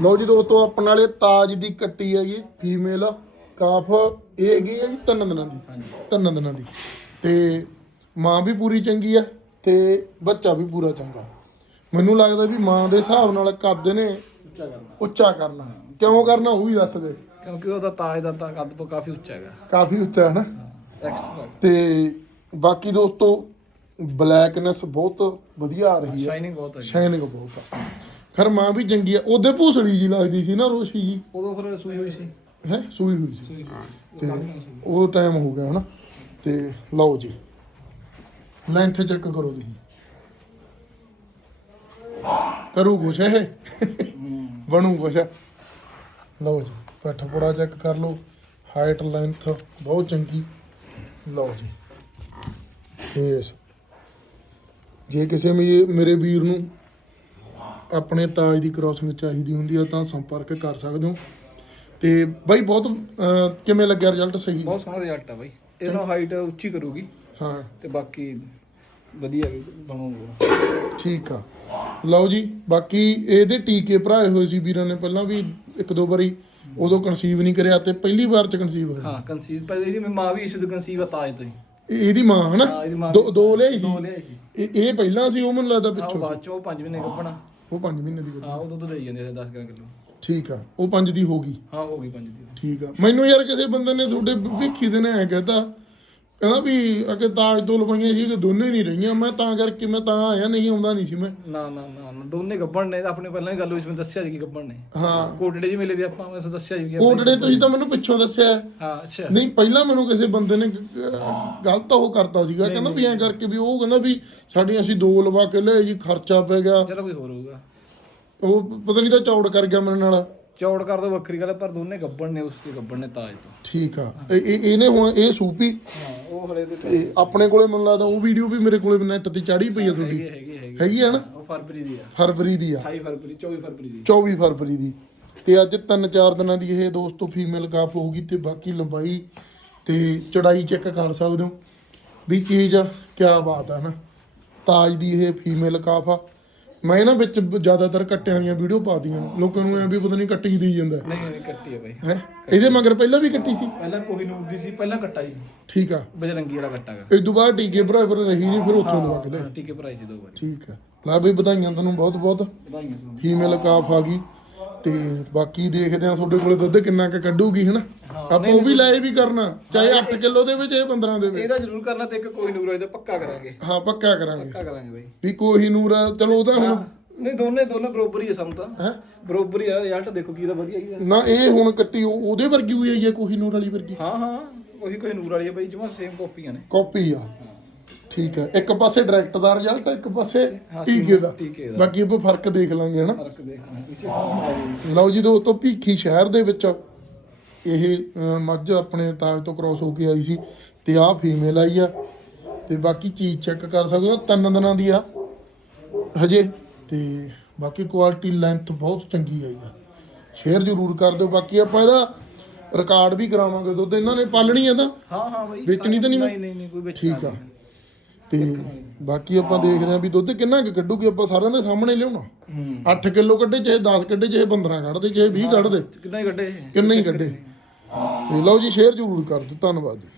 ਲਓ ਜੀ ਦੋਸਤੋ ਆਪਣ ਵਾਲੇ ਤਾਜ ਦੀ ਕੱਟੀ ਹੈ ਜੀ ਫੀਮੇਲ ਕਾਫ ਇਹ ਹੈਗੀ ਹੈ ਜੀ ਤਿੰਨ ਦਿਨਾਂ ਦੀ ਤਿੰਨ ਦਿਨਾਂ ਦੀ। ਤੇ ਮਾਂ ਵੀ ਪੂਰੀ ਚੰਗੀ ਆ ਤੇ ਬੱਚਾ ਵੀ ਪੂਰਾ ਚੰਗਾ। ਮੈਨੂੰ ਲੱਗਦਾ ਵੀ ਮਾਂ ਦੇ ਹਿਸਾਬ ਨਾਲ ਕੱਦ ਨੇ ਉੱਚਾ ਕਰਨਾ। ਉੱਚਾ ਕਰਨਾ। ਕਿਉਂ ਕਰਨਾ ਉਹ ਵੀ ਦੱਸ ਦੇ। ਕਿਉਂਕਿ ਉਹਦਾ ਤਾਜ ਦਾ ਤਾਂ ਕੱਦ ਕਾਫੀ ਉੱਚਾ ਹੈਗਾ। ਕਾਫੀ ਉੱਚਾ ਹੈ ਨਾ। ਐਕਸਟਰਾ ਤੇ ਬਾਕੀ ਦੋਸਤੋ ਬਲੈਕਨੈਸ ਬਹੁਤ ਵਧੀਆ ਆ ਰਹੀ ਹੈ। ਸ਼ਾਈਨਿੰਗ ਬਹੁਤ ਹੈ ਸ਼ਾਈਨਿੰਗ ਬਹੁਤ ਆ। ਖਰ ਮਾਂ ਵੀ ਚੰਗੀ ਆ ਉਹਦੇ ਭੂਸੜੀ ਜੀ ਲੱਗਦੀ ਸੀ ਨਾ ਰੋਸ਼ੀ ਜੀ ਉਦੋਂ ਫਿਰ ਸੂਈ ਹੋਈ ਸੀ। ਹੈ? ਸੂਈ ਹੋਈ ਸੀ। ਤੇ ਉਹ ਟਾਈਮ ਹੋ ਗਿਆ ਹਨਾ। ਤੇ ਲਓ ਜੀ ਲੈਂਥ ਚੈੱਕ ਕਰੋ ਤੁਸੀਂ। ਕਰੂ ਕੁਛ ਇਹ? ਬਣੂ ਕੁਛ ਲਓ ਜੀ ਪੱਠ ਪੁੜਾ ਚੈੱਕ ਕਰ ਲਓ। ਹਾਈਟ ਲੈਂਥ ਬਹੁਤ ਚੰਗੀ। ਲਓ ਜੀ। ਫੇਸ ਜੇ ਕਿਸੇ ਮੇਰੇ ਵੀਰ ਨੂੰ ਆਪਣੇ ਤਾਜ ਦੀ ਕ੍ਰਾਸਿੰਗ ਚਾਹੀਦੀ ਹੁੰਦੀ ਆ ਤਾਂ ਸੰਪਰਕ ਕਰ ਸਕਦੇ ਹੋ। ਤੇ ਬਾਈ ਬਹੁਤ ਅਹ, ਕਿਵੇਂ ਲੱਗਿਆ ਰਿਜ਼ਲਟ ਸਹੀ? ਬਹੁਤ ਸੋਹਣਾ ਰਿਜ਼ਲਟ ਆ ਬਾਈ। ਇਹਦਾ ਹਾਈਟ ਉੱਚੀ ਕਰੂਗੀ। ਹਾਂ। ਤੇ ਬਾਕੀ ਵਧੀਆ ਬਣੂਗਾ। ਠੀਕ ਆ। ਲਓ ਜੀ ਬਾਕੀ ਇਹਦੇ ਟੀਕੇ ਭਰਾਏ ਹੋਏ ਸੀ ਵੀਰਾਂ ਨੇ ਪਹਿਲਾਂ ਵੀ ਇੱਕ ਦੋ ਵਾਰੀ। ਉਦੋਂ ਕਨਸੀਵ ਨਹੀਂ ਕਰਿਆ ਤੇ ਪਹਿਲੀ ਵਾਰ ਚ ਕਨਸੀਵ ਹੋਇਆ। ਹਾਂ ਕਨਸੀਵ ਪਰ ਇਹਦੀ ਮਾਂ ਵੀ ਇਸ ਤੋਂ ਕਨਸੀਵ ਆ ਤਾਜ ਤੋਂ ਹੀ। ਇਹ- ਇਹਦੀ ਮਾਂ ਹਨਾ? ਹਾਂ, ਇਹਦੀ ਮਾਂ ਦੋ ਦੋ ਲਿਆਈ ਸੀ। ਦੋ ਲਿਆਈ ਸੀ। ਇਹ ਇਹ ਪਹਿਲਾਂ ਸੀ ਉਹ ਮੈਨੂੰ ਲੱਗਦਾ ਉਹ ਪਿੱਛੋਂ ਬਾਅਦ ਚੋਂ 5 ਮਹੀਨੇ ਗੱਭਣਾ। ਉਹ 5 ਮਹੀਨੇ ਦੀ। ਹਾਂ ਉਹ ਦੁੱਧ ਦੇਈ ਜਾਂਦੇ ਸੀ 10 ਕਿਲੋ। ਠੀਕ ਆ ਉਹ 5 ਦੀ ਹੋ ਗਈ। ਹਾਂ ਹੋ ਗਈ 5 ਦੀ। ਠੀਕ ਆ। ਮੈਨੂੰ ਯਾਰ ਕਿਸੇ ਬੰਦੇ ਨੇ ਤੁਹਾਡੇ ਵੇਖੀ ਦੇ ਨੇ ਐ ਕਹਤਾ ਕਹਿੰਦਾ ਵੀ ਅਕੇ ਤਾਜ ਤੋਂ ਲਵਾਈਆਂ ਸੀ ਕਿ ਦੋਨੇ ਨਹੀਂ ਰਹੀਆਂ। ਮੈਂ ਤਾਂ ਕਰਕੇ ਮੈਂ ਤਾਂ ਆਇਆ ਨਹੀਂ ਆਉਂਦਾ ਨਹੀਂ ਸੀ ਮੈਂ। ਨਾ ਨਾ ਨਾ ਨਾ, ਦੋਨੇ ਗੱਭਣ ਨੇ। ਆਪਣੇ ਪਹਿਲਾਂ ਹੀ ਗੱਲ ਸੀ ਮੈਂ ਦੱਸਿਆ ਸੀ ਕਿ ਗੱਭਣ ਨੇ। ਹਾਂ। ਕੋਟੜੇ ਜੀ ਮੇਲੇ ਦੇ ਆਪਾਂ ਮੈਂ ਦੱਸਿਆ ਸੀ ਕਿ ਆਪਾਂ- ਕੋਟੜੇ ਤੁਸੀਂ ਤਾਂ ਮੈਨੂੰ ਪਿੱਛੋਂ ਦੱਸਿਆ। ਹੈ। ਹਾਂ ਅੱਛਾ। ਨਹੀਂ ਪਹਿਲਾਂ ਮੈਨੂੰ ਕਿਸੇ ਬੰਦੇ ਨੇ ਗ- ਗਲਤ ਉਹ ਕਰਤਾ ਸੀਗਾ। ਕਹਿੰਦਾ ਵੀ ਐਂ ਕਰਕੇ ਵੀ ਉਹ ਕਹਿੰਦਾ ਵੀ ਸਾਡੀ ਅਸੀਂ ਦੋ ਲਵਾ ਕੇ ਲਏ ਜੀ ਖਰਚਾ ਪੈ ਗਿਆ। ਜਾਂ ਤਾਂ ਕੋਈ ਹੋਰ ਹੋਊਗਾ। ਉਹ ਪਤਾ ਨਹੀਂ ਤਾਂ ਚੌੜ ਕਰ ਗਿਆ ਮੇਰੇ ਨਾਲ। ਚੌੜ ਕਰ ਦੋ ਵੱਖਰੀ ਗੱਲ ਹੈ, ਪਰ ਦੋਨੇ ਗੱਭਣ ਨੇ ਉਸ ਤੇ ਗੱਭਣ ਨੇ ਤਾਜ ਤੋਂ। ਠੀਕ ਆ। ਇਹ- ਇਹ- ਇਹਨੇ ਹੁਣ ਇਹ ਸੂਪੀ। ਹਾਂ ਉਹ ਹਲੇ ਤੇ ਆਪਣੇ ਕੋਲੇ ਮੈਨੂੰ ਲੱਗਦਾ ਉਹ ਵੀਡੀਓ ਵੀ ਮੇਰੇ ਕੋਲੇ ਨੈਟ ਤੇ ਚੜੀ ਪਈ ਆ ਤੁਹਾਡੀ। ਹੈਗੀ ਹੈਗੀ ਹੈਗੀ ਹੈਗੀ ਆ ਨਾ? ਉਹ ਫਰਵਰੀ ਦੀ ਆ। ਫਰਵਰੀ ਦੀ ਆ। 28 ਫਰਵਰੀ 24 ਫਰਵਰੀ ਦੀ। 24 ਫਰਵਰੀ ਦੀ। ਤੇ ਅੱਜ ਤਿੰਨ ਚਾਰ ਦਿਨਾਂ ਦੀ ਇਹ ਦੋਸਤੋ ਫੀਮੇਲ ਕਾਫ ਹੋਊਗੀ ਤੇ ਬਾਕੀ ਲੰਬਾਈ ਤੇ ਚੜਾਈ ਚੈੱਕ ਕਰ ਸਕਦੇ ਹੋ। ਵੀ ਚੀਜ਼ ਕਿਆ ਬਾਤ ਆ ਨਾ। ਤਾਜ ਦੀ ਇਹ ਫੀਮੇਲ ਕਾਫ ਆ। ਮੈਂ ਇਹਨਾਂ ਵਿੱਚ ਜ਼ਿਆਦਾਤਰ ਕੱਟਿਆਂ ਦੀਆਂ ਵੀਡੀਓ ਪਾਦੀਆਂ ਲੋਕਾਂ ਨੂੰ ਐ ਵੀ ਪਤਾ ਨਹੀਂ ਕੱਟੀ ਦੀ ਜਾਂਦਾ। ਨਹੀਂ ਨਹੀਂ ਕੱਟੀ ਹੈ ਬਾਈ। ਹੈ? ਇਹਦੇ ਮਗਰ ਪਹਿਲਾਂ ਵੀ ਕੱਟੀ ਸੀ? ਪਹਿਲਾਂ ਕੋਈ ਨੂਰ ਦੀ ਸੀ ਪਹਿਲਾਂ ਕੱਟਾ ਜੀ। ਠੀਕ ਆ। ਬਜਰੰਗੀ ਵਾਲਾ ਕੱਟਾ ਗਾ। ਇਸ ਤੋਂ ਬਾਅਦ ਟੀਕੇ ਬਰਾਬਰ ਰਹੀ ਨਹੀਂ ਫਿਰ ਉੱਥੋਂ ਲਵਾ ਕੇ ਲੈ ਟੀਕੇ ਭਰਾਈ ਸੀ ਦੋ ਵਾਰੀ। ਠੀਕ ਆ। ਲੈ ਬਈ ਵਧਾਈਆਂ ਤੁਹਾਨੂੰ ਬਹੁਤ ਬਹੁਤ ਵਧਾਈਆਂ ਫੀਮੇਲ ਕਾਫ ਆ ਗਈ। ਤੇ ਬਾਕੀ ਦੇਖਦੇ ਆ ਤੁਹਾਡੇ ਕੋਲੇ ਦੁੱਧ ਕਿੰਨਾ ਕੁ ਕੱਢੂਗੀ ਹਨਾ? ਆਪਾਂ ਉਹ ਵੀ ਲੈ ਵੀ ਕਰਨਾ ਚਾਹੇ 8 ਕਿਲੋ ਦੇ ਵਿੱਚ ਇਹ 15 ਦੇ ਵਿੱਚ। ਇਹਦਾ ਜ਼ਰੂਰ ਕਰਨਾ ਤੇ ਇੱਕ ਕੋਈ ਨੂਰ ਵਾਲੀ ਦਾ ਪੱਕਾ ਕਰਾਂਗੇ। ਹਾਂ ਪੱਕਾ ਕਰਾਂਗੇ। ਪੱਕਾ ਕਰਾਂਗੇ ਬਾਈ। ਵੀ ਕੋਈ ਨੂਰ ਆ, ਚਲੋ ਉਹਦਾ ਹੁਣ ਨਹੀਂ ਦੋਨੇ ਦੋਨੇ ਬਰੋਬਰ ਹੀ ਆ ਸਾਨੂੰ ਤਾਂ। ਹੈ? ਬਰੋਬਰ ਹੀ ਆ ਰਿਜ਼ਲਟ ਦੇਖੋ ਕੀ ਦਾ ਵਧੀਆ ਕੀ ਦਾ ਨਾ ਇਹ ਹੁਣ ਕੱਟੀ ਉਹ- ਉਹਦੇ ਵਰਗੀ ਹੋਈ ਹੈ ਕੋਈ ਨੂਰ ਵਾਲੀ ਵਰਗੀ? ਹਾਂ ਹਾਂ ਉਹੀ ਕੋਈ ਨੂਰ ਵਾਲੀ ਆ ਬਾਈ ਜਮਾ ਸੇਮ ਕਾਪੀਆਂ ਨੇ। ਕਾਪੀ ਆ। ਠੀਕ ਹੈ। ਇੱਕ ਪਾਸੇ ਡਾਇਰੈਕਟ ਦਾ ਰਿਜ਼ਲਟ ਇੱਕ ਪਾਸੇ ਟੀਕੇ ਦਾ। ਟੀਕੇ ਦਾ। ਬਾਕੀ ਆਪਾਂ ਫ਼ਰਕ ਦੇਖ ਲਾਂਗੇ ਹਨਾ? ਫ਼ਰਕ ਲਓ ਜੀ ਦੋਸਤੋ ਭੀਖੀ ਸ਼ਹਿਰ ਦੇ ਵਿੱਚ ਇਹ ਮੱਝ ਆਪਣੇ ਤਾਜ ਤੋਂ ਕ੍ਰਾਸ ਹੋ ਕੇ ਆਈ ਸੀ ਤੇ ਆਹ ਫੀਮੇਲ ਆਈ ਆ। ਤੇ ਬਾਕੀ ਚੀਜ਼ ਚੈੱਕ ਕਰ ਸਕਦੇ ਹੋ ਤਿੰਨ ਦਿਨਾਂ ਦੀ ਆ ਹਜੇ। ਤੇ ਬਾਕੀ ਕੁਆਲਿਟੀ ਲੈਂਥ ਬਹੁਤ ਚੰਗੀ ਆਈ ਆ। ਸ਼ੇਅਰ ਜ਼ਰੂਰ ਕਰ ਦਿਓ। ਬਾਕੀ ਆਪਾਂ ਇਹਦਾ ਰਿਕਾਰਡ ਵੀ ਕਰਾਵਾਂਗੇ ਦੁੱਧ। ਇਹਨਾਂ ਨੇ ਪਾਲਣੀ ਆ ਤਾਂ? ਹਾਂ ਹਾਂ ਬਾਈ। ਵੇਚਣੀ ਤਾਂ ਨਹੀਂ ਨਹੀਂ ਨਹੀਂ ਨਹੀਂ ਕੋਈ ਵੇਚਣਾ ਠੀਕ ਆ। ਤੇ ਬਾਕੀ ਆਪਾਂ ਦੇਖਦੇ ਆਂ ਵੀ ਦੁੱਧ ਕਿੰਨਾ ਕੁ ਕੱਢੂਗੀ ਆਪਾਂ ਸਾਰਿਆਂ ਦੇ ਸਾਹਮਣੇ ਲਿਆਉਣਾ। ਹੂੰ। 8 ਕਿਲੋ ਕੱਢੇ ਚਾਹੇ 10 ਕੱਢੇ ਚਾਹੇ 15 ਕੱਢਦੇ ਚਾਹੇ 20 ਕੱਢਦੇ। ਕਿੰਨਾ ਹੀ ਕੱਢੇ? ਕਿੰਨੇ ਹੀ ਕੱਢੇ। ਤੇ ਲਓ ਜੀ ਸ਼ੇਅਰ ਜ਼ਰੂਰ ਕਰ ਦਿਓ। ਧੰਨਵਾਦ ਜੀ।